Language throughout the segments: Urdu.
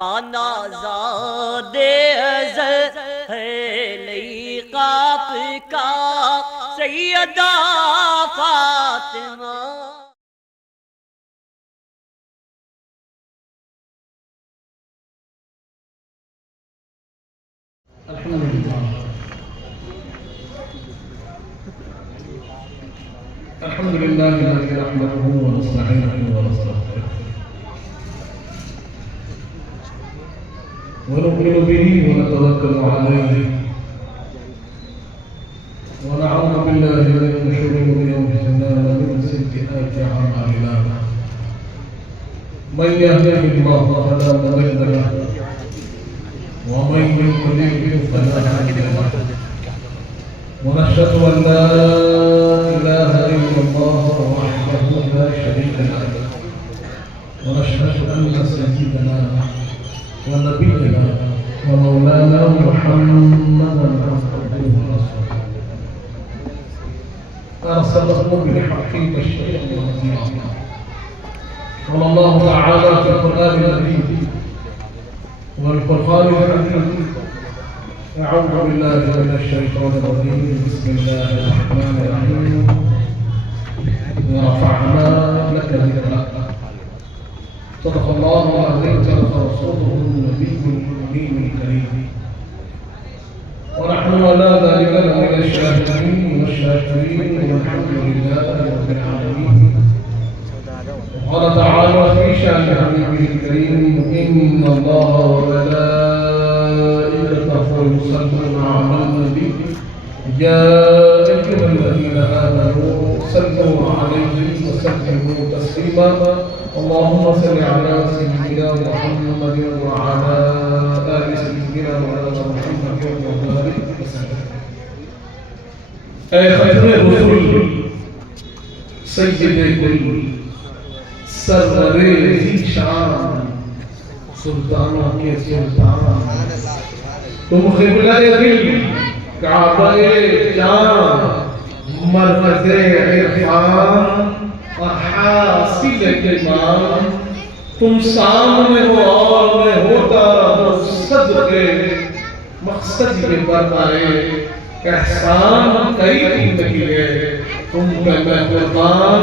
آزاد ازل ہے لیقاف کا سیدہ فاطمہ. الحمد لله الذي نحمده ونستعينه ونستغفره ونؤمن به ونتوكل عليه ونعوذ بالله من شرور انفسنا ومن سيئات اعمالنا. من يهده الله فلا مضل له ومن يضلل فلا هادي له. ونشهد ان لا اله الا الله وحده لا شريك له ونشهد ان سيدنا ونبينا ومولانا محمدا عبده ورسوله ارسله بالحق بشيرا ونذيرا. قال الله تعالى في القران الكريم والفرقان الحكيم: أعوذ بالله من الشيطان الرجيم. بسم الله الرحمن الرحيم. ورفعنا لك ذكرك. صدق الله العظيم. صدق رسوله النبي الأمين الكريم. ونحن على ذلك لمن الشاهدين والشاكرين والحمد لله رب العالمين. قال تعالى في شأن حبيبه الكريم: إن الله وملائكته يصلون على النبي يا أيها الذين آمنوا صلوا عليه وسلموا تسليما. اللهم صل على سيدنا محمد وعلى آل سيدنا مولانا محمد وبارك وسلم. اے ختم رسول سید کل سرور ذیشان سلطانوں کے سلطان، تم قبلہ دل کعبہ جان مرکز عرفان اور حاصل کمال. تم سامنے ہو اور میں ہوتا ہوں صدقے مقصد میں پر آئے. احسان کئی زندگی ہے تم پہ میں قربان.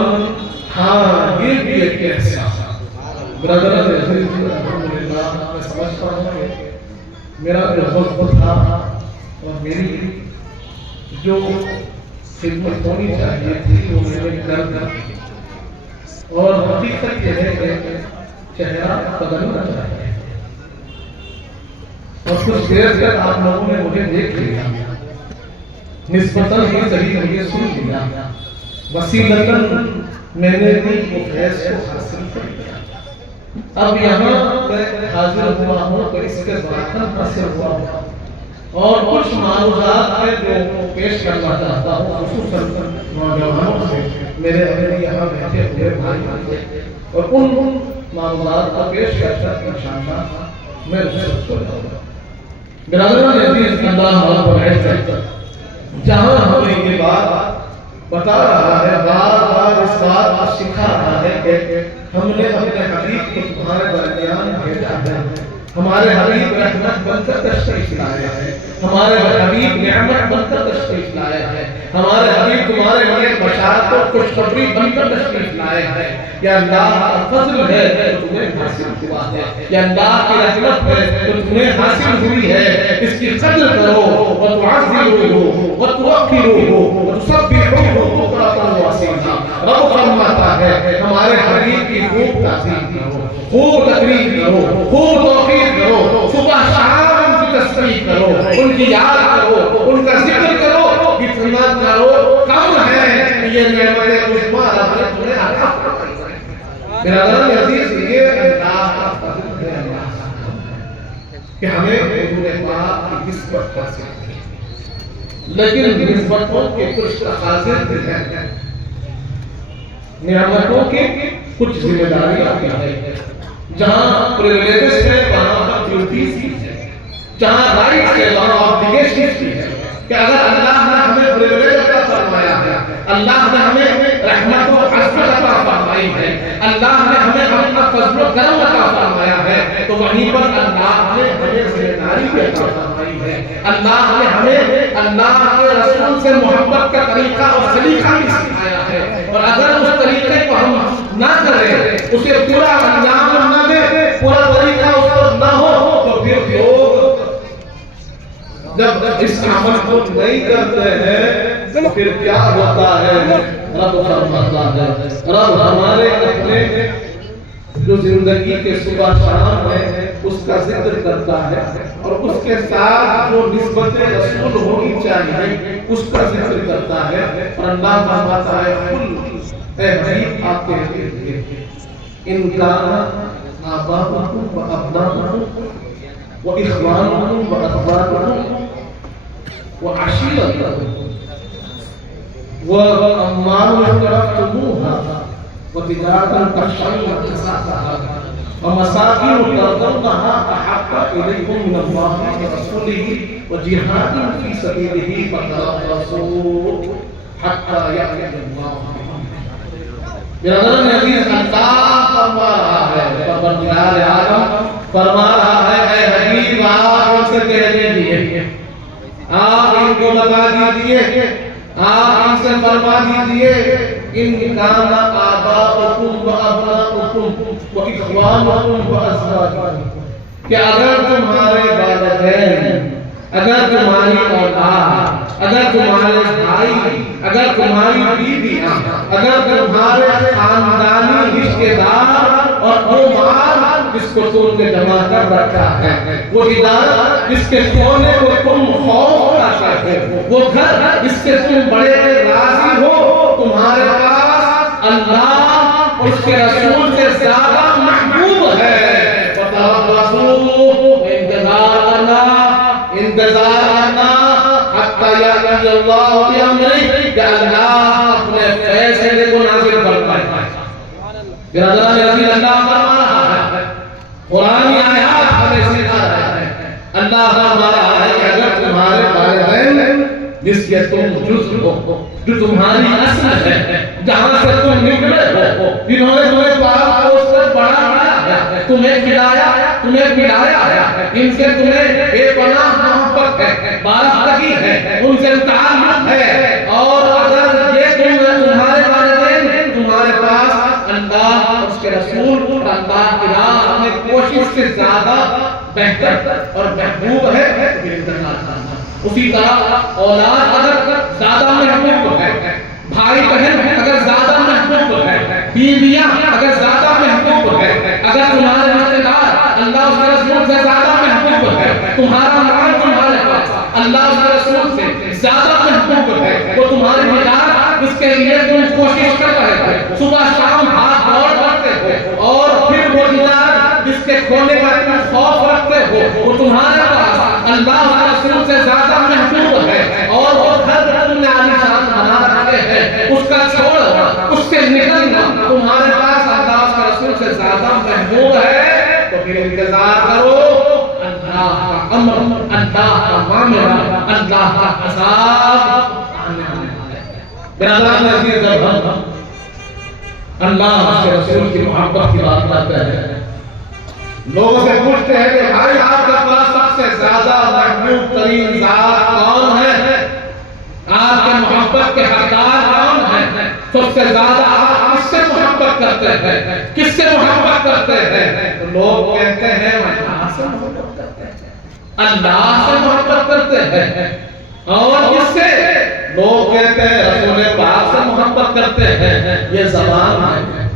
ہاں یہ بھی ایک احسان. برادران عزیز، الحمدللہ میں سمجھتا ہوں کہ میرا غضب تھا اور میری جو خدمت ہونی چاہیے تھی وہ میں نے کر دی. اور حقیقت یہ ہے کہ چہرہ بدلنا چاہیے. اور کچھ دیر تک آپ لوگوں نے مجھے دیکھ لیا، نسبتاً ہی صحیح مجھے سن لیا، وسیلتاً میں نے بھی وہ فیض کو حاصل کر لیا. اب یہاں میں حاضر ہوا ہوں تو اس کے برکت حاصل ہوا ہوں اور کچھ معروضات ہیں جو پیش کرنا چاہتا ہوں، خصوصاً نوجوانوں سے. میرے اپنے یہاں بیٹھے ہوئے بھائی ہیں اور ان معروضات کو پیش کرتا انشاءاللہ میں رخصت ہو جاؤں گا. برادران عزیز، اللہ رب العزت جہاں ہمیں یہ بات بتا رہا ہے، بار بار اس بات کو سکھا رہا ہے کہ ہم نے اپنے حبیب کو تمہارے درمیان بھیجا ہے. ہمارے حبیب رحمت بن کر تشریف لائے ہیں، ہمارے حبیب نعمت بن کر تشریف لائے ہیں، ہمارے حبیب تمہارے لیے بشارت اور خوشخبری بن کر تشریف لائے ہیں. یا اللہ کا فضل ہے تو تمہیں حاصل ہوا ہے، یا اللہ کی رحمت ہے تو تمہیں حاصل ہوئی ہے. اس کی قدر کرو وتعظموه وتوقروه وتسبحوه بكرة وأصيلا. رب فرماتا ہے ہمارے حبیب کی خوب تعظیم کرو، خوب تقریب کرو، خوب توقیر کرو، صبح شام ان کی تسبیح کرو، ان کی یاد کرو، ان کا ذکر کرو. اتنا کرو کم ہے یہ نعمت عظمیٰ رب نے تمہیں عطا فرمائی ہے. برادران عزیز، یہ اللہ کا فضل ہے، اللہ کا کرم ہے کہ ہمیں حضور پاک کی نسبت حاصل ہے. لیکن نسبتوں کے کچھ تقاضے بھی ہیں، نعمتوں کی کچھ ذمہ داریاں بھی ہیں. جہاں پریولیجز ہے وہاں پر ڈیوٹیز بھی ہے، جہاں رائٹس ہے وہاں آبلیگیشنز بھی ہے. کہ اگر اللہ نے ہمیں پریولیج عطا فرمایا ہے، اللہ نے ہمیں رحمت و عظمت عطا فرمائی ہے، اللہ نے ہمیں اپنا فضل و کرم عطا فرمایا ہے، تو تو وہیں پر اللہ نے ہمیں ذمہ داری بھی عطا فرمائی ہے. اللہ نے ہمیں اللہ کے رسول سے محبت کا طریقہ اور سلیقہ بھی سکھایا ہے. اور اگر اس طریقے کو ہم نہ کریں, اسے پورا انجام نہ دیں, پورا طریقہ اس پر نہ ہو, تو پھر لوگ جب اس عمل کو نہیں کرتے ہیں تو پھر کیا ہوتا ہے؟ رب فرماتا ہے, رب ہمارے اپنے جو زندگی کے صبح شام ہے اس کا ذکر کرتا ہے, اور اس کے ساتھ جو نسبت رسول ہونی چاہیے اس کا ذکر کرتا ہے. اور اللہ فرماتا ہے, قل اے حبیب آپ کہہ دیجئے, ان کان آباؤکم و ابناؤکم و اخوانکم و اخواتکم وعشيرتكم وأموال اقترفتموها وتجارة تخشون كسادها ومساكن ترضونها أحب إليكم من الله ورسوله وجهاد في سبيله فتربصوا حتى يأتي الله بأمره. برادران عزیز, اللہ فرما رہا ہے, پروردگار عالم فرما رہا ہے, اے حبیب آپ ان سے کہہ دیجئے, آپ ان کو بتا دیجئے, آپ ان سے فرما دیجئے, ان کان آباؤکم و ابناؤکم و اخوانکم و ازواجکم, کہ اگر تمہارے والدین, اگر تمہاری اولاد, اگر تمہارے بھائی, اگر تمہاری بیویاں, اگر تمہارے خاندانی رشتہ دار, اور وہ مال جس کو تم نے جمع کر رکھا ہے, وہ تجارت جس کے سونے کو تم خوف کرتے ہو, وہ گھر جس سے تم بڑے راضی ہو, تمہارے پاس اللہ اور اس کے رسول سے زیادہ محبوب ہے. انتظار کرنا, انتظار کرنا حتی یأتی اللہ بأمرہ, کہ اللہ اپنے فیصلے کو نازل فرمائے. برادران عزیز, اللہ فرما رہا ہے, قرآنی آیات ہمیں سکھا رہا ہے, اللہ فرما رہا ہے کہ اگر تمہارے والدین جس کے تم جزء ہو, جو تمہاری اصل ہے, جہاں سے تم نکلے ہو, جنہوں نے تمہیں پال پوس کر بڑا بنایا ہے, تمہیں کھلایا ہے, ان سے تمہیں بے پناہ محبت ہے, بارہدگی ہے, ان سے تعلق ہے, اور اگر یہ تمہارے والدین تمہارے پاس اللہ اور اس کے رسول اور اللہ کی راہ میں کوشش سے زیادہ بہتر اور محبوب ہے, پھر انتظار کرنا. اسی طرح اولاد اگر زیادہ محبوب ہے, بھائی بہن اگر زیادہ محبوب ہے, بیویاں اگر زیادہ محبوب ہے, اگر تمہارے رشتہ دار اللہ اس کے رسول سے زیادہ محبوب ہے, تمہارا مال تمہارے پاس اللہ اس کے رسول سے زیادہ محبوب ہے, وہ تمہاری تجارت جس کے لیے تم کوشش کر رہے ہو, صبح شام ہاتھ دوڑ کرتے ہو, اور پھر وہ تجارت جس کے کھونے کا تم خوف رکھتے ہو, وہ تمہارے پاس اللہ کے رسول سے زیادہ محبوب ہے, اور وہ گھر تم نے عالیشان بنا رکھے ہیں, اس کا چھوڑنا, اس سے نکلنا تمہارے پاس اللہ کے رسول سے زیادہ محبوب ہے, تو پھر انتظار کرو اللہ کا امر, اللہ کا معاملہ, اللہ کا عذاب آنے والا ہے. برادران عزیز, جب ہم اللہ کے رسول کی محبت کی بات کرتے ہیں, لوگوں سے پوچھتے ہیں کہ بھائی آپ کے پاس سب سے زیادہ محبوب ترین ذات کون ہے, آپ کے محبت کے حقدار کون ہیں, سب سے زیادہ آپ کس سے محبت کرتے ہیں, کس سے محبت کرتے ہیں؟ تو لوگ کہتے ہیں اللہ سے محبت کرتے ہیں, اللہ سے محبت کرتے ہیں. اور کس سے؟ لوگ کہتے ہیں رسول پاک سے محبت کرتے ہیں. یہ زبان ہے,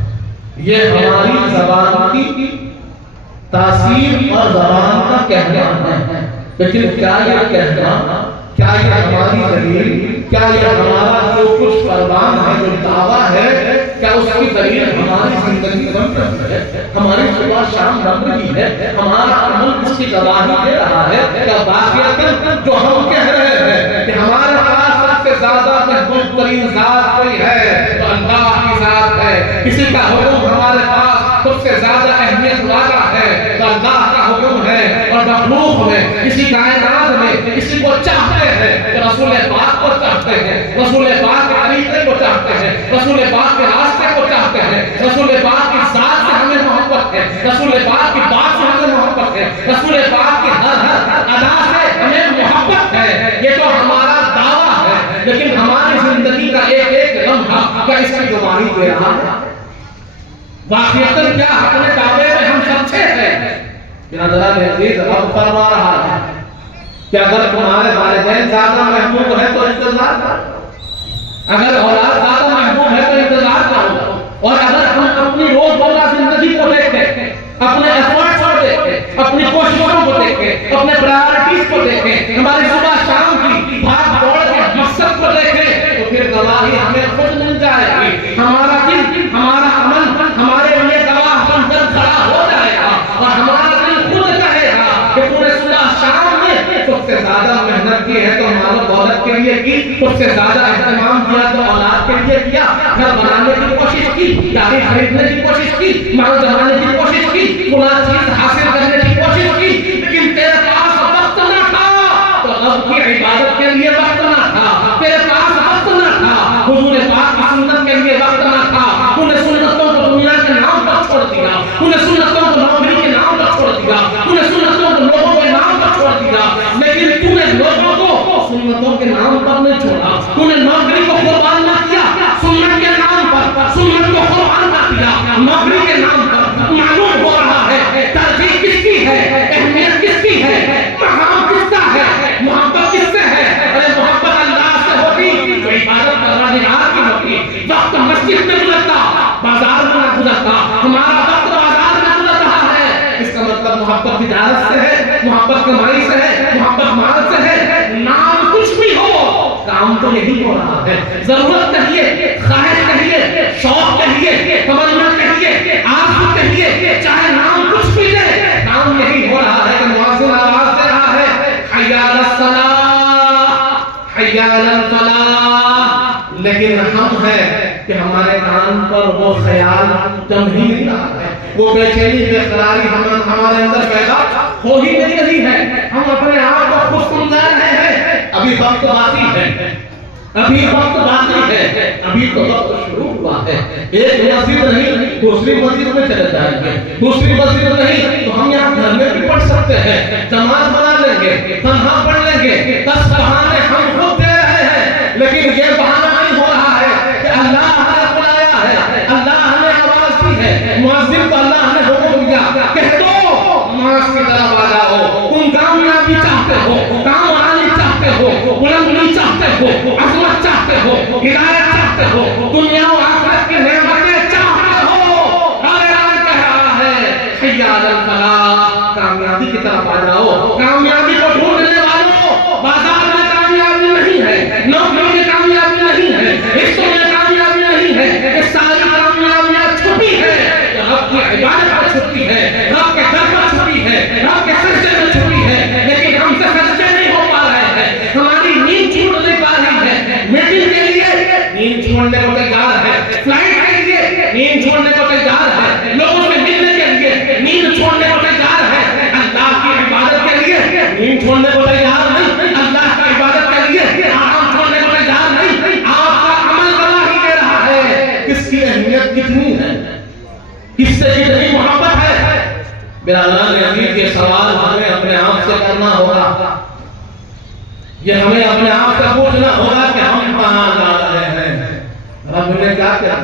یہ ہماری زبان کی تاثیر اور زبان کا کہنا ہے, لیکن کیا یہ کہنا, کیا یہ ہماری دلیل, کیا یہ ہمارا جو کچھ فرمان ہے, جو دعویٰ ہے, کیا اس کی دلیل ہماری زندگی بن رہی ہے, ہماری صبح شام بن رہی ہے, ہمارا عمل اس کی گواہی دے رہا ہے؟ کیا واقعتاً جو ہم کہہ رہے ہیں کہ ہمارے پاس سب سے زیادہ محبوب ترین ذات کوئی ہے تو اللہ کی ذات ہے, کسی کا حکم ہمارے پاس سب سے زیادہ اہمیت والا ہے تو اللہ کا حکم ہے, اور مخلوق میں کسی کائنات میں کسی کو چاہتے ہیں تو رسول پاک کو چاہتے ہیں, رسول پاک کے طریقے کو چاہتے ہیں, رسول پاک کے راستے کو چاہتے ہیں, رسول پاک کی ذات سے ہمیں محبت ہے, رسول پاک کی بات سے ہمیں محبت سے، رسول پاک کی ہر ادا سے ہمیں محبت ہے، یہ تو ہمارا دعویٰ ہے، لیکن ہماری زندگی کا ایک ایک لمحہ کیا اس کی گواہی دے رہا ہے؟ واقعیتاً کیا اپنے دعوے میں ہم سچے ہیں؟ برادران عزیز، رب فرما رہا ہے کہ اگر تمہارے والدین زیادہ محبوب ہے تو انتظار کرو، اگر اولاد زیادہ محبوب ہے تو انتظار کرو، اور اگر ہم اپنی روزمرہ زندگی کو دیکھیں، اپنے ایفرٹس کو دیکھیں، اپنی کوششوں کو دیکھیں، اپنے پرائورٹیز کو دیکھیں، ہماری صبح شام کی بھاگ دوڑ کے مقصد کو دیکھیں، تو پھر گواہی ہمیں خود مل جائے گی۔ ہمارا دل، ہمارا عمل ہمارے لیے گواہ بن کر کھڑا ہو جائے گا، اور ہمارا دل خود کہے گا کہ تم نے صبح شام میں سب سے زیادہ محنت کی ہے تو مال و دولت کے لیے کی، سب سے زیادہ اہتمام کیا تو اولاد کے لیے کیا، گھر بنانے کی کوشش کی، گاڑی خریدنے کی کوشش کی، مال جمانے کی کوشش کی، فلاں چیز حاصل کرنے کی کوشش کی، لیکن تیرے پاس وقت نہ تھا تو رب کی عبادت کے لیے وقت نہ تھا، تیرے پاس وقت نہ تھا حضور پاک کی سنت کے لیے وقت نہ تھا، تو نے سنتوں کو دنیا کے نام پر چھوڑ دیا، تو نے سنتوں کو نوکری کے نام پر چھوڑ دیا، تو نے سنتوں کو لوگوں کے نام پر چھوڑ دیا، لیکن تو نے لوگوں کو سنتوں کے نام پر نہیں چھوڑا، تو نے نوکری کو قربان نہ کیا سنت کے نام پر، سنت کو قربان نہ کیا نوکری کے نام پر۔ معلوم ہو رہا ہے ترجیح کس کی ہے، اہمیت کس کی ہے، مقام کس کا ہے، محبت کس سے ہے؟ ارے محبت اللہ سے ہوتی تو عبادت پروردگار کی ہوتی، وقت مسجد میں گزرتا، بازار میں نہ گزرتا، ہمارا وقت بازار میں گزر رہا ہے، اس کا مطلب محبت تجارت سے ہے، محبت کمائی سے ہے، محبت مال سے ہے، نام کچھ بھی ہو کام تو نہیں ہو رہا ہے۔ ضرورت کہیے، خواہش کہیے، شوق کہیے، تمنا کہیے، آرزو کہیے، چاہے نام کچھ بھی دے، کام یہی ہو رہا ہے کہ مؤذن آواز دے رہا ہے حی علی الصلاۃ، حی علی الفلاح، لیکن ہم ہیں کہ ہمارے کان پر وہ خیال جم ہی نہیں رہا ہے، وہ بے چینی بے قراری ہمارے اندر پیدا ہو ہی نہیں رہی ہے، ہم اپنے آپ کو خود سمجھا رہے ہیں ابھی وقت باقی ہے، ابھی وقت باقی ہے، ابھی تو وقت شروع ہوا ہے، ایک مسجد نہیں دوسری مسجد میں چلے جائیں گے، دوسری مسجد نہیں تو ہم یہاں گھر میں بھی پڑھ سکتے ہیں، جماعت بنا لیں گے، تنہا پڑھ لیں گے، 10 بہانے ہم خود دے رہے ہیں، لیکن یہ بہانہ نہیں ہو رہا ہے کہ اللہ نے بلایا ہے، اللہ نے آواز دی ہے، مؤذن کو اللہ نے حکم دیا کہ دو نماز کی طرف آ جاؤ، تم کامیابی چاہتے ہو، کام آنی چاہتے ہو، بلندی چاہتے ہو، عظمت چاہتے ہو، ہدایت چاہتے ہو، دنیا و آخرت کی نعمتیں چاہتے ہو، اعلان کہہ رہا ہے حی علی الفلاح، کامیابی کی طرف آ جاؤ، کامیابی کو ڈھونڈنے والوں، بازار میں کامیابی نہیں ہے، نوکری میں کامیابی نہیں ہے، رشتوں میں کامیابی نہیں ہے، یہ ساری کامیابیاں چھپی ہے، رب کی عبادت میں چھپی ہے، رب کے در پر چھپی ہے، رب کے سجدے میں چھپی ہے، لیکن ہم سے سجدے نہیں ہو پا رہے ہیں، ہماری نیند چھوٹ نہیں پا رہی ہے، میٹنگ کے لیے نیند چھوڑنے کو تیار ہے، فلائٹ کے لیے نیند چھوڑنے کو تیار ہے، لوگوں سے ملنے کے لیے نیند چھوڑنے کو تیار ہے، اللہ کی عبادت کے لیے نیند چھوڑنے کو تیار نہیں، اللہ کی عبادت کے لیے آرام چھوڑنے کو تیار نہیں، آپ کا عمل گواہی دے رہا ہے کس کی اہمیت کتنی ہے، کس سے کتنی محبت ہے۔ برادران عزیز، یہ سوال ہمیں اپنے آپ سے کرنا ہوگا، یہ ہمیں اپنے آپ سے پوچھنا ہوگا کہ ہم کہاں جا رہے ہیں۔ رب نے کیا کیا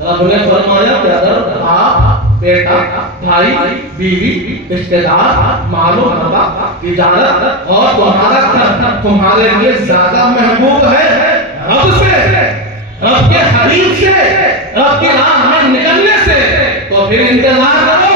رب نے فرمایا کہ اگر باپ، بیٹا، بھائی، بیوی، رشتہ دار، مال و متا، تجارت اور تمہارا گھر تمہارے لیے زیادہ محبوب ہے رب سے، رب کے حبیب سے، رب کی راہ میں نکلنے سے، تو پھر انتظار کرو،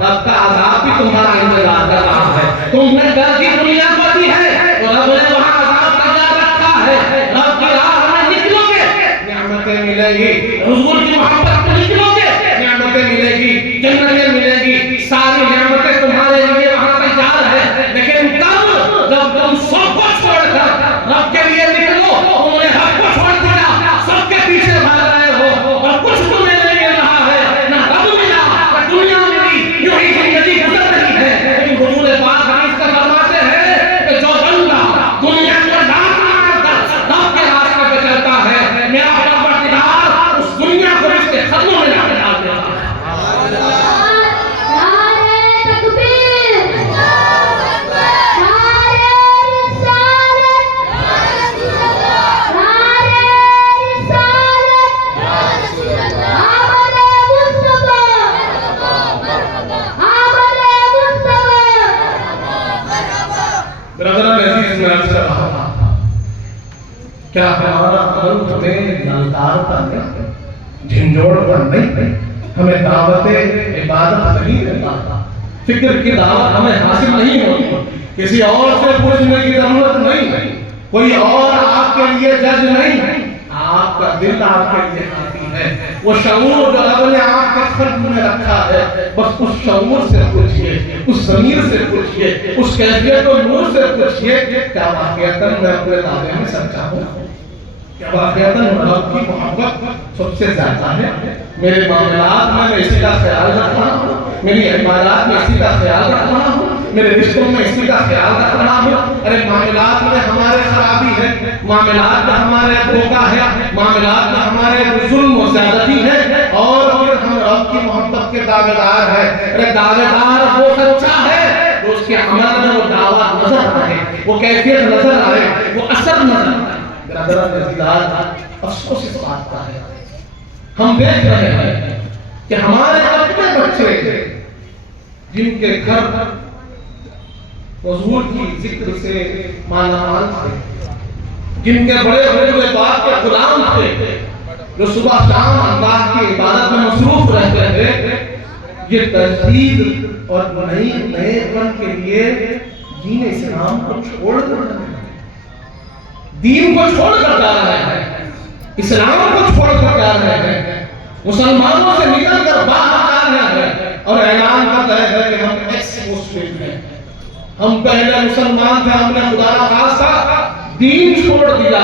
رب کا عذاب بھی تمہارا انتظار کر رہا ہے۔ تم نے گھر کی دنیا کو دی ہے تو رب نے وہاں عذاب تیار رکھا ہے، رب کی راہ میں نکلو گے نعمتیں ملے گی، حضور کی محبت میں نکلو گے نعمتیں ملے گی، جنتیں ملے گی، ساری نعمتیں تمہارے لیے وہاں تیار ہے، لیکن تب جب تم سب کو چھوڑ کر رب کے لیے نکلو، تم نے رب کو چھوڑ دیا، سب کے پیچھے بھاگ رہے ہو اور کچھ تمہیں نہیں مل رہا ہے، نہ رب ملا نہ دنیا ملی، یوں ہی زندگی گزر رہی میں عرض کر رہا تھا کیا ہمارا عمل ہمیں نلکارتا نہیں، جھنجھوڑتا نہیں، ہمیں دعوت عبادت نہیں دیتا، فکر کی دعوت ہمیں حاصل نہیں ہوتی، کسی اور سے پوچھنے کی ضرورت نہیں، کوئی اور آپ کے لیے جج نہیں، آپ کا دل آپ کے لیے کافی ہے، وہ شعور جو رب نے آپ کے قلب میں رکھا ہے بس اس شعور سے پوچھئے، اس ضمیر سے پوچھئے، اس کیفیت و نور سے پوچھئے کیا واقعتاً میں اپنے دعوے میں سچا ہوں، کیا واقعتاً رب کی محبت سب سے زیادہ ہے، میرے معاملات میں اسی کا خیال رکھ رہا ہوں، میری عبادات میں اسی کا خیال رکھ رہا ہوں، میرے رشتوں میں اسی کا خیال رکھ رہا ہوں۔ ارے معاملات میں ہمارے خرابی ہے، معاملات میں ہمارے دھوکہ ہے، معاملات میں ہمارے ظلم و زیادتی ہے، اور پھر ہم رب کی محبت کے دعوے دار ہیں۔ ارے دعوے دار وہ سچا ہے جو اس کے عمل میں وہ دعویٰ نظر آئے، وہ کیفیت نظر آئے، وہ اثر نظر آئے۔ برادران عزیزان، افسوس اس بات کا ہے ہم دیکھ رہے ہیں کہ ہمارے اپنے بچے جن کے گھر حضور کی ذکر سے مالا مال تھے، جن کے بڑے حضور پاک کے غلام تھے، جو صبح شام اللہ کی عبادت میں مصروف رہتے تھے، یہ تجدید اور نئے پن کے لیے دین اسلام کو چھوڑ کر رہے ہیں، دین کو چھوڑ کر جا رہے ہیں، اسلام کو چھوڑ کر جا رہے ہیں، مسلمانوں سے نکل کر باہر جا رہے ہیں اور اعلان کر رہے ہیں کہ ہم ایکس مسلم ہیں، ہم پہلے مسلمان تھے، ہم نے خدا را خاصہ دین چھوڑ دیا،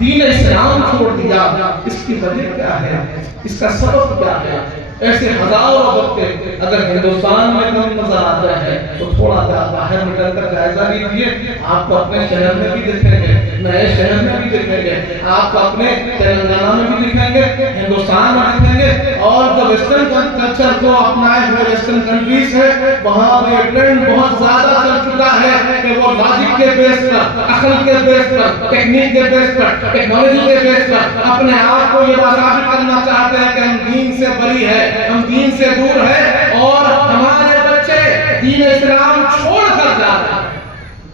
دین اسلام چھوڑ دیا۔ اس کی وجہ کیا ہے؟ اس کا سبب کیا ہے؟ ایسے ہزاروں بچے اگر ہندوستان میں کم نظر آتے ہیں تو تھوڑا سا باہر نکل کر جائزہ لیجیے، آپ کو اپنے شہر میں بھی دکھیں گے، نئے شہر میں بھی دکھیں گے، آپ کو اپنے تلنگانہ میں بھی دکھیں گے، ہندوستان میں دکھیں گے، اور جو ویسٹرن کلچر کو اپنائے ہوئے ویسٹرن کنٹریز ہے وہاں یہ ٹرینڈ بہت زیادہ چل چکا ہے کہ وہ لاجک کے بیس پر، عقل کے بیس پر، ٹیکنیک کے بیس پر، ٹیکنالوجی کے بیس پر اپنے آپ کو یہ ثابت کرنا چاہتے ہیں کہ ہم دین سے بری ہے، ہم دین سے دور ہیں، اور ہمارے بچے دین اسلام چھوڑ کر جا رہے ہیں۔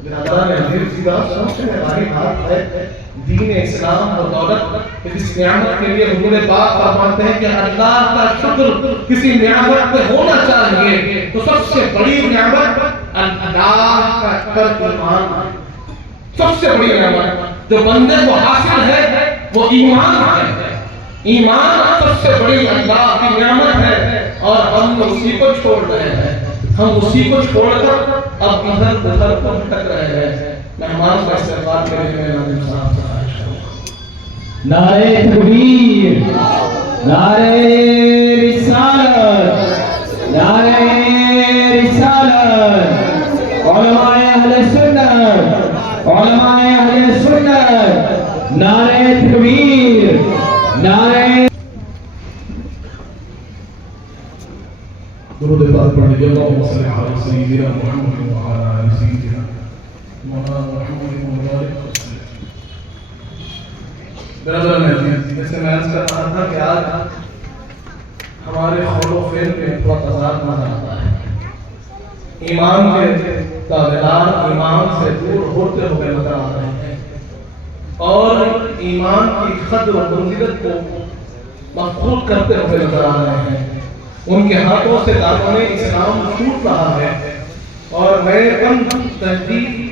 برادران عزیز، سیدھا سوچنے والی بات ہے، دین اسلام اور دولت اس نعمت کے لیے حضور پاک فرماتے ہیں کہ اللہ کا شکر کسی نعمت پہ ہونا چاہیے تو سب سے بڑی نعمت اللہ کا پر ایمان ہے، سب سے بڑی نعمت جو بندے کو حاصل ہے وہ ایمان ہے، ایمان سب سے بڑی اللہ کی نعمت ہے، اور ہم اسی کو چھوڑ رہے ہیں، ہم اسی کو چھوڑ کر اب ادھر ادھر پر بھٹک رہے ہیں۔ مہمان کا استقبال کے لیے میں ناظم صاحب سے خواہش کروں۔ نعرہ تکبیر، نعرہ رسالت، نعرہ رسالت، علماء اہل سنت، علماء اہل سنت، نعرہ تکبیر، نعرہ درود پاک پڑھیے، اللہم صلی علی سیدنا محمد وعلی آل سیدنا مولانا محمد وبارک وسلم۔ برادران عزیز، جیسے میں عرض کر رہا تھا کہ آج ہمارے قول و فعل میں تھوڑا تضاد نظر آتا ہے، ایمان کے دعویدار ایمان سے دور ہوتے ہوئے نظر آ رہے ہیں، اور ایمان کی قدر و منزلت کو مفقود کرتے ہوئے نظر آ رہے ہیں، ان کے ہاتھوں سے دامن اسلام چھوٹ رہا ہے، اور نئے پن، تجدید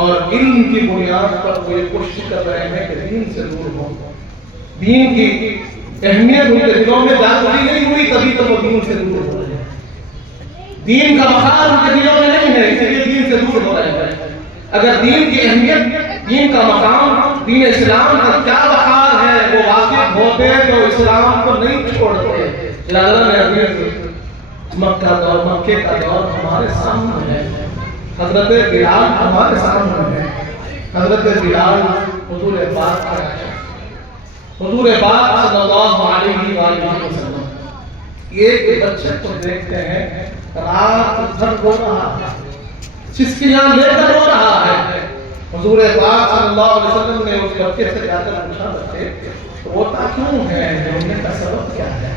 اور علم کی بنیاد پر وہ یہ کوشش کر رہے ہیں کہ دین سے دور ہوں، دین کی اہمیت ان کے دلوں میں جاگزی نہیں ہوئی تبھی تو وہ دین سے دور ہو رہے ہیں، دین کا وقار ان کے دلوں میں نہیں ہے اس لیے دین سے دور ہو رہے ہیں۔ اگر دین کی اہمیت، دین کا مقام، دین اسلام کا کیا وقار ہے وہ واقف ہوتے جو اسلام کو نہیں چھوڑتے۔ مکہ دور، مکے کا دور ہمارے سامنے ہے، حضرت بلال ہمارے سامنے ہے، حضرت بلال حضور پاک کا ہے، حضور پاک صلی اللہ علیہ وآلہ وسلم ایک بچے کو دیکھتے ہیں رات بھر رو رہا ہے، چسکیاں لے کر رو رہا ہے، حضور پاک صلی اللہ علیہ وسلم نے اس بچے سے جا کر پوچھا بچے روتا کیوں ہے، رونے کا سبب کیا ہے؟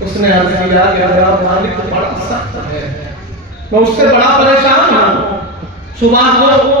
اس نے عرض کیا کہ میرا مالک بڑا سخت ہے، میں اس سے بڑا پریشان ہوں، صبح کو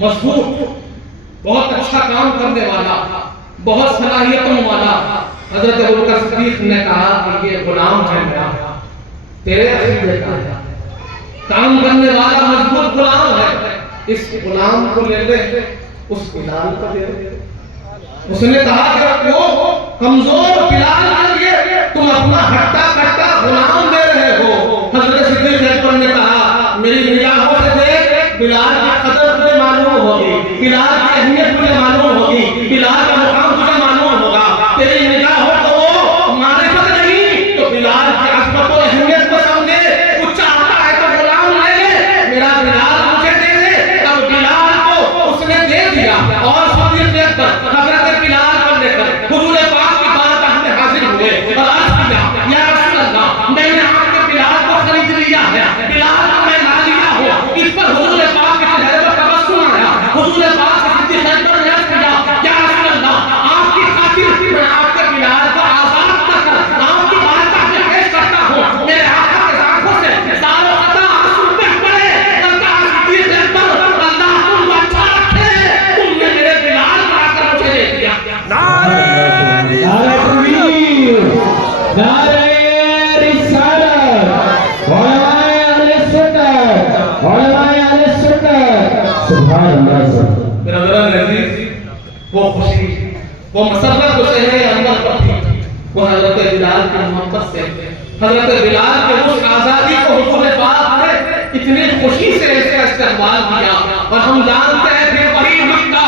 مضبوط، بہت اچھا کام کرنے والا، بہت صلاحیتوں والا، حضرت ابوبکر صدیق نے کہا کہ یہ غلام ہے میرا، تیرے عقیدے کا ہے، کام کرنے والا مضبوط غلام ہے، اس غلام کو لے لے، اس بلال کو دے دے۔ اس نے کہا کہ وہ کمزور بلال کے لیے تم اپنا ہٹا کٹا غلام دے رہے ہو۔ حضرت صدیق اکبر نے کہا میری نگاہوں سے دیکھ، بلال کی قدر تجھے معلوم ہوگی، بلال کی اہمیت تجھے معلوم ہوگی، بلال کا مقام تجھے معلوم ہوگا۔ تیری نگاہوں کو وہ معرفت نہیں تو بلال کی عظمت و اہمیت کو سمجھے، وہ چاہتا ہے تو غلام لے لے، میرا بلال مجھے دے دے۔ اب بلال کو اس نے دے دیا، اور صدیق اکبر حضرت بلال کو لے کر حضور پاک کی بارگاہ میں حاضر ہوئے اور عرض کیا یا رسول اللہ، میں نے آپ کے بلال کو خرید لیا ہے، بلال کو میں لا لیا ہوں۔ اس پر حضور پاک کے چہرے پر تبسم آیا۔ حضور پاک سے صدیق اکبر نے عرض کیا یا رسول اللہ، آپ کی خاطر میں آپ کے بلال کو آزاد کر کر آپ کی بارگاہ میں پیش کرتا ہوں۔ میرے آقا کے آنکھوں سے ساروں قطع آنسو بہ پڑے اور کہا صدیق اکبر، اللہ تم کو اچھا رکھے، تم نے میرے بلال کو آ کر مجھے دے دیا۔ نعرہ تکبیر، نعرہ رسالت، علماء اہل سنت، علماء اہل سنت، سبحان اللہ۔ میرا برادر عزیز، وہ خوشی، وہ مسرت جو چہرے انور پر تھی، وہ حضرت بلال کی محبت سے، حضرت بلال کے اس آزادی کو حضور پاک نے اتنی خوشی سے اسے استقبال کیا۔ اور ہم جانتے ہیں کہ وہی مکہ،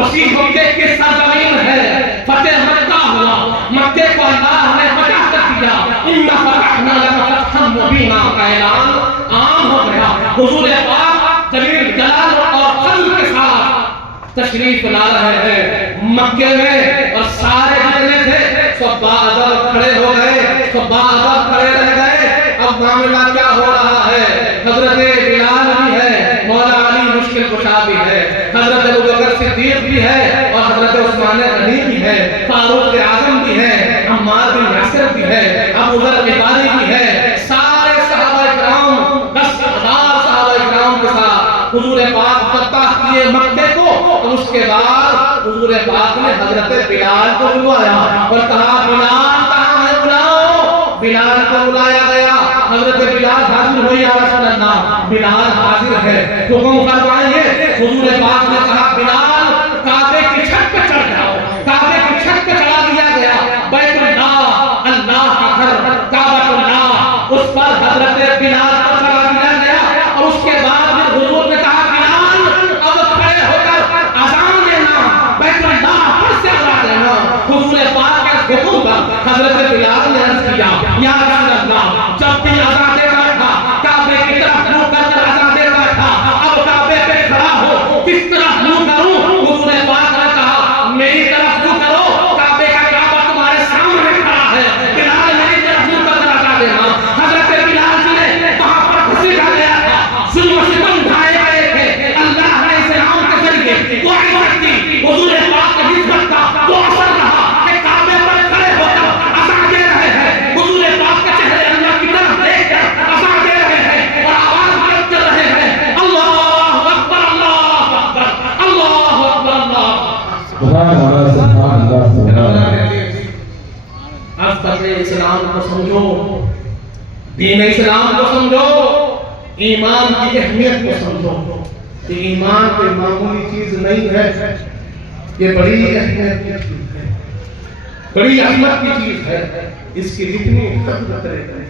اسی مکے کی سرزمین ہے، فتح مکہ ہوا، مکے کو اللہ نے فتح کر دیا، اِنَّا فَتَحْنَا لَكَ فَتْحًا مُبِينًا کا اعلان عام ہو گیا۔ حضور پاک جلیل جلال اور قدر کے ساتھ تشریف لا رہے ہیں مکے میں، اور سارے جتنے تھے سب باادب کھڑے ہو گئے، سب باادب کھڑے رہ گئے۔ اب معاملہ کیا ہو رہا ہے؟ حضرت بلال بھی ہے، مولا علی مشکل کشا بھی ہے، حضرت ابوبکر صدیق بھی ہے، اور حضرت عثمان غنی بھی ہے، فاروق اعظم بھی ہے، عمار بن یاسر بھی ہے، ابو ذر غفاری بھی ہے، سارے صحابہ کرام 10,000 صحابہ کرام کے ساتھ حضور پاک فتح کیے مکے کو۔ اور اس کے بعد حضور پاک نے حضرت بلال کو بلوایا اور کہا بلال کہاں ہے، بلاؤ۔ بلال کو بلایا گیا، حضرت بلال حاضر ہوئی، یا رسول اللہ بلال حاضر ہے، حکم فرمائیے۔ حضور پاک نے کہا بلال کعبے کی چھت پہ چڑھ جاؤ۔ کعبے کی چھت پہ چڑھا دیا گیا، بیت اللہ، اللہ کا گھر، کعبۃ اللہ، اس پر حضرت بلال کو چڑھا دیا گیا۔ اور اس کے بعد پھر حضور نے کہا بلال اب کھڑے ہو کر اذان دینا، بیت اللہ پر سے اذان دینا۔ حضور پاک کے حکم پر حضرت بلال نے عرض کیا یا رسول اللہ، جب بھی اذان دے رہا تھا کعبے کی طرف منہ کر کر اذان دے رہا تھا، اب کعبے پہ کھڑا ہو کس طرف منہ کروں؟ حضور پاک نے کہا میری طرف منہ کرو، کعبے کا کعبہ تمہارے سامنے کھڑا ہے، بلال میری طرف منہ کر کر اذان دینا۔ حضرت بلال جی نے وہاں پر گھسیٹا گیا تھا، ظلم و ستم ڈھائے گئے تھے، اللہ نے اسلام کے ذریعے وہ عزت دی، حضور پاک کی عزت کا وہ اثر رہا کہ کعبے پر کھڑے ہو کر اذان دے رہے ہیں، حضور پاک کے چہرے اللہ کی طرف دیکھ کر اذان دے رہے ہیں اور آواز بلند کر رہے ہیں، اللہ اکبر، اللہ اکبر، اللہ اکبر، اللہ۔ سبحان اللہ، سبحان اللہ، سبحان اللہ۔ آج تک اسلام کو سمجھو، دین اسلام کو سمجھو، ایمان کی اہمیت کو سمجھو کہ ایمان کوئی معمولی چیز نہیں ہے، یہ بڑی اہمیت کی چیز ہے، بڑی عظمت کی چیز ہے۔ اس کی جتنی قدر کرے،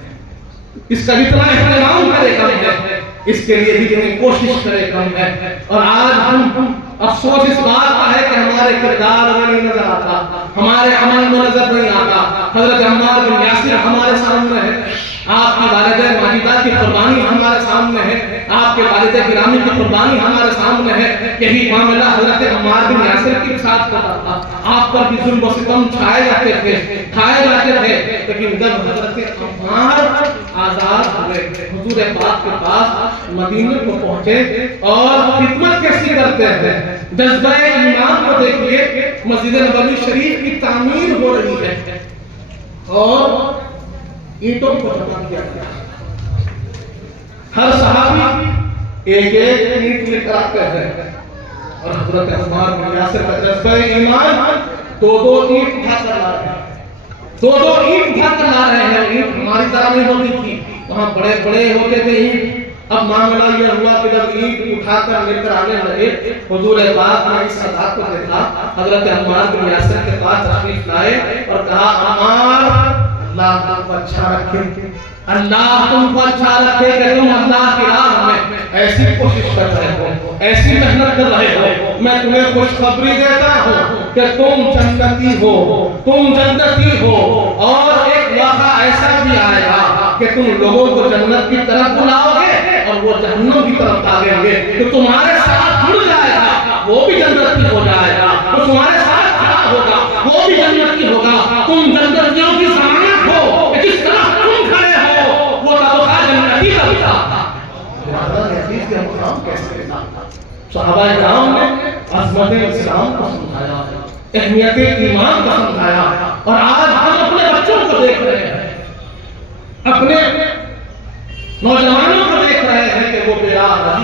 اس کا جتنا احترام کرے کم ہے، اس کے لیے جتنی کوشش کرے کم ہے۔ اور آج ہم افسوس اس بات کا ہے کہ ہمارے کردار میں نہیں نظر آتا، ہمارے عمل میں نظر نہیں آتا۔ حضرت عمار بن یاسر ہمارے سامنے ہے، آپ کی والدہ ماجدہ کی قربانی ہمارے سامنے ہے، آپ کے والد گرامی کی قربانی ہمارے سامنے ہے۔ یہی معاملہ حضرت عمار بن یاسر کے ساتھ ہوتا تھا، آپ پر بھی ظلم و ستم چھائے جاتے تھے، کھائے جاتے تھے، لیکن جب حضرت عمار آزاد ہوئے، حضور پاک کے پاس مدینے کو پہنچے اور خدمت کیسی کرتے ہیں، جذبہ ایمان کو دیکھیے، مسجد نبوی شریف کی تعمیر ہو رہی ہے اور اینٹوں کو جمع کیا گیا، ہر صحابی ایک ایک اینٹ لے کر آتے ہیں، اور حضرت عمار بن یاسر کا جذبہ ایمان دو اینٹ اٹھا کر لا رہے ہیں، دو اینٹ اٹھا کر لا رہے ہیں. اینٹ ہماری طرح نہیں ہوتی تھی، وہاں بڑے بڑے ہوتے تھے اینٹ. اب معاملہ یہ ہوا کہ جب اینٹ اٹھا کر لے کر آنے لگے، حضور پاک نے اس ادا کو دیکھا، حضرت عمار بن یاسر کے پاس تشریف لائے اور کہا عمار اللہ تم کو اچھا رکھے، اللہ تم کو اچھا رکھے کہ تم اللہ کی راہ میں ایسی کوشش کر رہے ہو، ایسی محنت کر رہے ہو. میں تمہیں خوشخبری دیتا ہوں کہ تم جنتی ہو، تم جنتی ہو. اور ایک واقعہ ایسا بھی آئے گا کہ تم لوگوں کو جنت کی طرف بلاؤ گے اور وہ جہنم کی طرف بھاگیں گے. تو تمہارے ساتھ جڑ جائے گا، وہ بھی جنتی ہو جائے گا. تو تمہارے ساتھ کھڑا ہوگا، وہ بھی جنتی ہوگا. تم جنتیوں کی ضمانت ہو کہ جس طرح تم کھڑے ہو وہ طبقہ جنتی کا ہوتا. صحابہ کرام نے عظمت اسلام کو سمجھایا، اہمیت ایمان کو سمجھایا. اور آج ہم اپنے بچوں کو دیکھ رہے ہیں، اپنے نوجوانوں کو دیکھ رہے ہیں کہ وہ بےراہ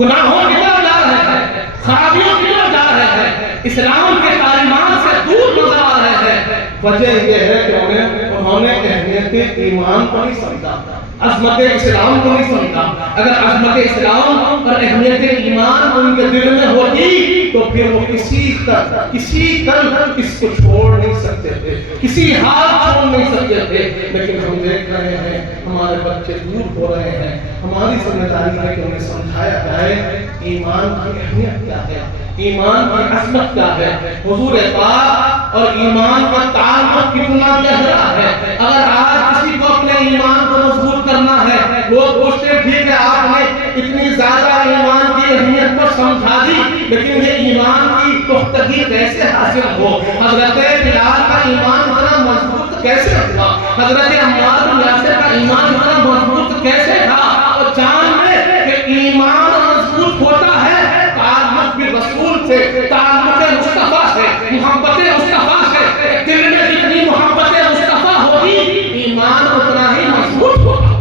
گناہوں کی طرف جا رہے ہیں، خرابیوں کی طرف جا رہے ہیں، اسلام کے تعلیمات سے دور نظر آ رہے ہیں. وجہ یہ ہے کہ انہوں نے اہمیت ایمان کو نہیں سمجھا، عظمت اسلام کو نہیں سمجھا. اگر عظمت اسلام اور اہمیت ایمان ان کے دل میں ہوتی تو پھر وہ کسی طرح اس کو چھوڑ نہیں سکتے تھے، کسی حال چھوڑ نہیں سکتے تھے. لیکن ہم دیکھ رہے ہیں ہمارے بچے دور ہو رہے ہیں. ہماری ذمہ داری ہے کہ انہیں سمجھایا جائے ایمان کی اہمیت کیا ہے، ایمان کی عظمت کیا ہے. حضور پاک اور ایمان کا تعلق کتنا گہرا ہے. اگر آج کسی کو اپنے ایمان کو مضبوط کرنا ہے، لوگ پوچھتے ہیں ٹھیک ہے آپ نے اتنی زیادہ ایمان کی اہمیت کو سمجھا دی، لیکن یہ ایمان کی پختگی کیسے حاصل ہو؟ حضرت بلال کا ایمان اتنا مضبوط کیسے ہوا؟ حضرت عمار بن یاسر کا ایمان اتنا مضبوط کیسے تھا؟ اور جان لے کہ ایمان مضبوط ہوتا ہے تعلق بالرسول سے، تعلق مصطفیٰ سے، محبت مصطفیٰ سے. دل میں جتنی محبت مصطفیٰ ہوگی ایمان اتنا ہی مضبوط ہوگا.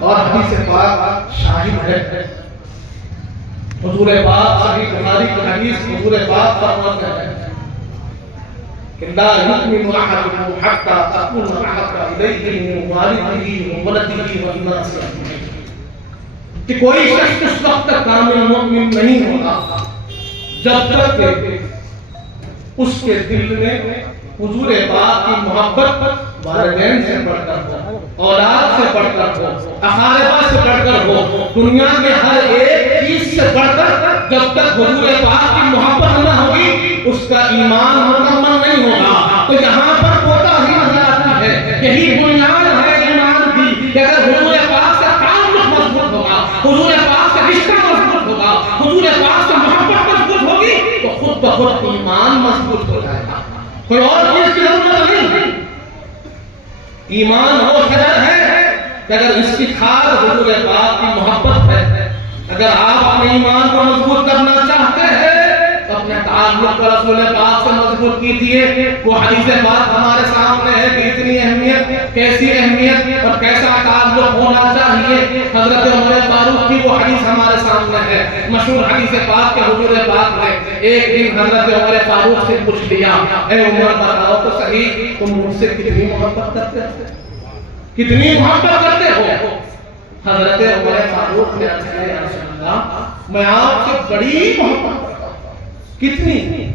اور حدیث پاک شاہد ہے، حضور پاک صحیح بخاری کی حدیث، حضور پاک فرماتے ہیں کہ لا یؤمن احدکم حتی اکون احب الیہ من والدہ وولدہ والناس اجمعین. کہ کوئی شخص اس وقت تک کامل مومن نہیں ہوگا جب تک کہ اس کے دل میں حضور پاک کی محبت والدین سے بڑھ کر ہو، اولاد سے بڑھ کر ہو، اقاربہ سے بڑھ کر ہو، دنیا میں ہر ایک چیز سے بڑھ کر جب تک حضور پاک کی محبت نہ ہوگی اس کا ایمان مکمل نہیں ہوگا. تو یہاں پر کوتاہی نظر آتی ہے. یہی بنیاد ہے ایمان کی کہ اگر حضور پاک سے تعلق مضبوط ہوگا، حضور پاک سے رشتہ مضبوط ہوگا، حضور پاک سے محبت مضبوط ہوگی تو خود بخود ایمان مضبوط ہو جائے گا. کوئی اور چیز کی ضرورت نہیں. ایمان وہ شجر ہے کہ اگر اس کی کھاد حضور پاک کی محبت ہے. اگر آپ اپنے ایمان کو مضبوط کرنا چاہتے ہیں تو اپنے تعلق کو رسول پاک سے مضبوط کیجیے. وہ حدیث پاک ہمارے سامنے ہے کہ اتنی اہمیت، کیسی اہمیت اور کیسا تعلق ہونا چاہیے. حضرت عمر فاروق کی وہ حدیث ہمارے سامنے ہے، مشہور حدیث پاک کہ حضور پاک نے ایک دن حضرت عمر فاروق سے پوچھ لیا، اے عمر بتاؤ تو صحیح تم مجھ سے کتنی محبت کرتے ہو، کتنی محبت کرتے ہو؟ حضرت عمر فاروق نے عرض کیا یا رسول اللہ میں آپ سے بڑی محبت کرتا ہوں. کتنی؟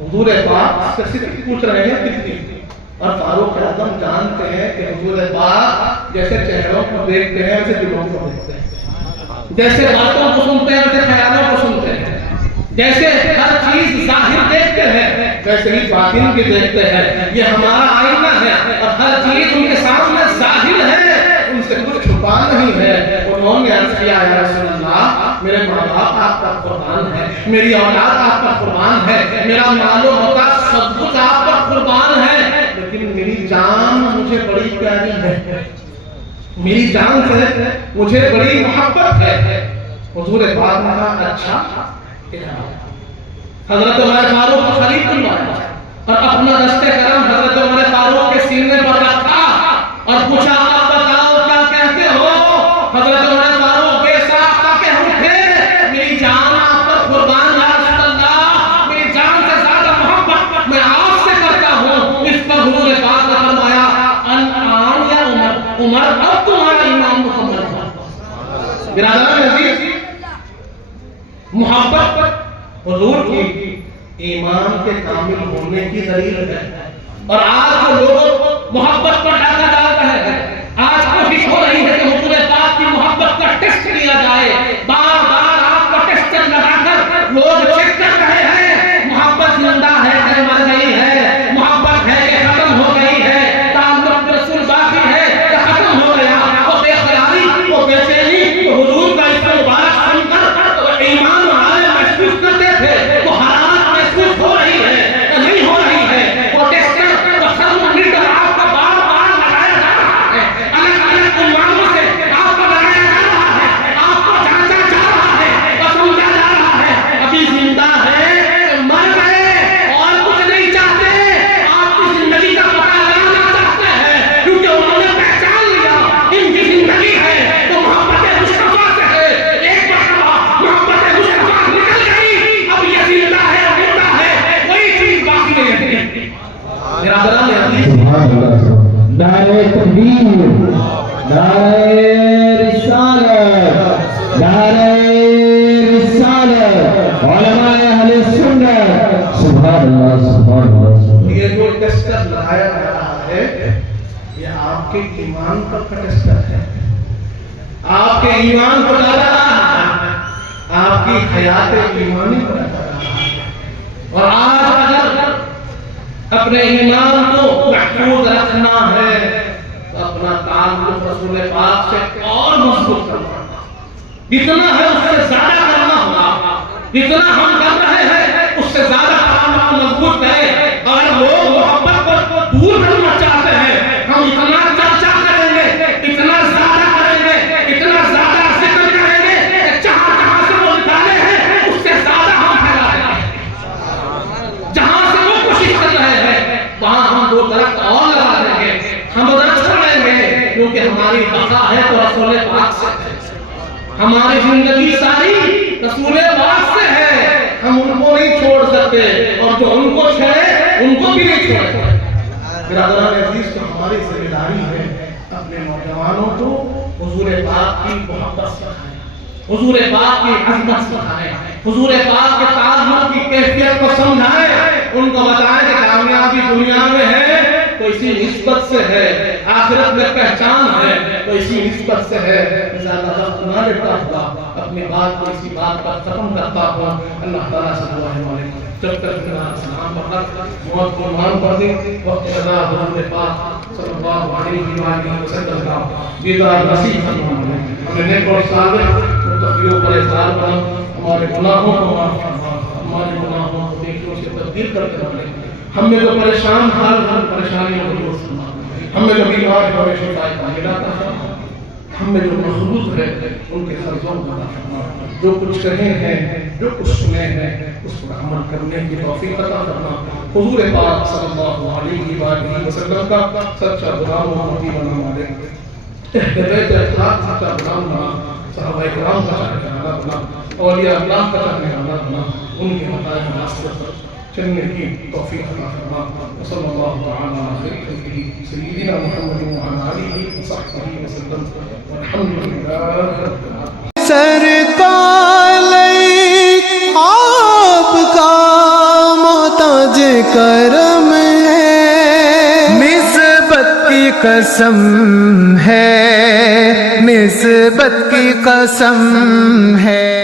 حضور پاک سے صرف پوچھ رہے ہیں کتنی. اور فاروق اعظم جانتے ہیں کہ حضور پاک جیسے چہروں کو دیکھتے ہیں ویسے دلوں کو دیکھتے ہیں، جیسے باتوں کو سنتے ہیں ویسے خیالوں کو سنتے ہیں، جیسے ہر چیز ظاہر دیکھتے ہیں ویسے ہی باطن بھی دیکھتے ہیں. یہ ہمارا آئینہ ہے اور ہر چیز ان کے سامنے ظاہر ہے، ان سے کچھ چھپا نہیں ہے. انہوں نے عرض کیا یا رسول اللہ میرے ماں باپ آپ کا قربان ہے، میری اولاد آپ کا قربان ہے، میرا مال و متا سب کچھ آپ کا قربان ہے، لیکن میری جان مجھے بڑی پیاری ہے، میری جان سے مجھے بڑی محبت ہے. حضور پاک نے کہا اچھا. حضرت عمر فاروق کو خلیفہ بنوایا اور اپنا دستِ کرم حضرت عمر فاروق کے سینے پر رکھا اور پوچھا آپ بتاؤ کیا کہتے ہو؟ حضرت عمر فاروق بے ساختہ کہہ اٹھے میری جان برادران عزیز، محبت حضور کی ایمان کے کامل ہونے کی دلیل ہے. اور آج جو لوگ محبت پر ڈاکہ ڈال رہے ہیں، آج کوشش ہو رہی ہے کہ حضور پاک کی محبت کا ٹیسٹ لیا جائے. بار بار آپ کا ٹیسٹ لگا کر لوگ چیک کر رہے ہیں محبت زندہ ہے کہ مر گئی ہے، محبت ہے کہ ختم ہو گئی ہے، تعلق رسول باقی ہے کہ ختم ہو گیا. وہ بے خیالی، وہ بے چینی، وہ حضور کا اس مبارک سن کر وہ ایمان والے محسوس کرتے تھے. وہ حرارت محسوس ہو رہی ہے کہ نہیں ہو رہی ہے. وہ ٹیسٹر، وہ تھرمومیٹر آپ کا بار بار لگایا جا رہا ہے، الگ الگ عنوانوں سے آپ کو لگایا جا رہا ہے، آپ کو جانچا جا رہا ہے، اور سمجھا جا رہا ہے ابھی زندہ ہے کہ مر گئے اور کچھ نہیں چاہتے. آپ کی زندگی کا پتہ لگانا چاہتے ہیں کیونکہ انہوں نے پہچان لیا ان کی زندگی ہے تو محبت مصطفیٰ سے ہے. ایک مرتبہ محبت مصطفیٰ نکل گئی، اب یہ زندہ ہے، مردہ ہے، کوئی چیز باقی نہیں ہے. برادران عزیز، سبحان اللہ. نعرہ تکبیر، نعرہ رسالت، نعرہ رسالت، علماء اہل سنت. سبحان اللہ، سبحان اللہ. یہ جو ٹیسٹر لگایا جا رہا ہے یہ آپ کے ایمان پر کا ٹیسٹر ہے. آپ کے ایمان کو ڈالا رہا ہے، آپ کی حیات ایمانی کو ڈالا رہا ہے. اور آج اگر اپنے ایمان کو محفوظ رکھنا ہے تو اپنا تعلق رسول پاک سے اور مضبوط کرنا، جتنا ہے اس سے زیادہ کرنا ہوگا. جتنا ہم کر رہے ہیں اس سے زیادہ تعلق مضبوط ہے. اگر لوگ محبت کو دور کرنا چاہتے ہیں، ہم اتنا چرچا کریں گے، اتنا زیادہ کریں گے، اتنا زیادہ ذکر کریں گے کہ جہاں سے وہ نکالے ہیں اس سے زیادہ ہم پھیلا دیں گے. جہاں سے وہ کوشش کر رہے ہیں وہاں ہم 2 درخت اور لگا دیں گے، ہم درخت چھوڑیں گے کیونکہ ہماری بقا ہے تو رسول پاک سے ہے. ہماری زندگی ساری رسول پاک سے ہے، ہم ان کو نہیں چھوڑ سکتے اور جو ان کو چھوڑے ان کو بھی نہیں چھوڑے. برادران عزیز، تو ہماری ذمہ داری ہے اپنے نوجوانوں کو حضور پاک کی محبت سکھائیں، حضور پاک کی عظمت سکھائیں، حضور پاک کے تعلق کی کیفیت کو سمجھائیں. ان کو بتائیں کہ کامیابی دنیا میں ہے تو اسی نسبت سے ہے، آخرت میں پہچان ہے تو اسی نسبت سے ہے. زیادہ وقت نہ لیتا ہوا اپنی بات کو اسی بات پر ختم کرتا ہوا. اللہ تعالیٰ سے دعا ہے مالک جب تک سلام پڑھا موت کو مان پڑھ دیں. وقت ادا حضور پاک صلی اللہ علیہ وآلہ وسلم کا دیدار نصیب فرمائے. ہمیں نیک اور صالح متقیوں پر اظہار کرم، ہمارے گناہوں کو معاف فرما، ہمارے گناہوں کو نیکیوں سے تبدیل کر کے رکھیں. ہم میں جو پریشان حال ہر پریشانیوں کو دور فرما، ہم میں جو بیمار ہے ہمیں شفا کاملہ عطا فرما، ہم میں جو مخلوق ہے ان کے قرضوں کو عطا فرما. جو کچھ کہے ہیں، جو کچھ سنے ہیں اس پر عمل کرنے کی توفیق عطا فرما. حضور پاک صلی اللہ علیہ وآلہ وسلم کا سچا غلام و مطیع بنا مالک. اہل بیت اطلاق سچا غلام بنا، صحابہ کرام کا چاہنے والا بنا، اولیاء اللہ کا چاہنے والا بنا. ان کے مطالعہ راستے پر چلنے کی توفیق عطا فرما. صلی اللہ تعالی علیہ سیدنا محمد وعلى آلہ وصحبہ وسلم والحمد للہ رب العالمین. سرکار آپ کا محتاج کرم ہے، نسبت کی قسم ہے، نسبت کی قسم ہے.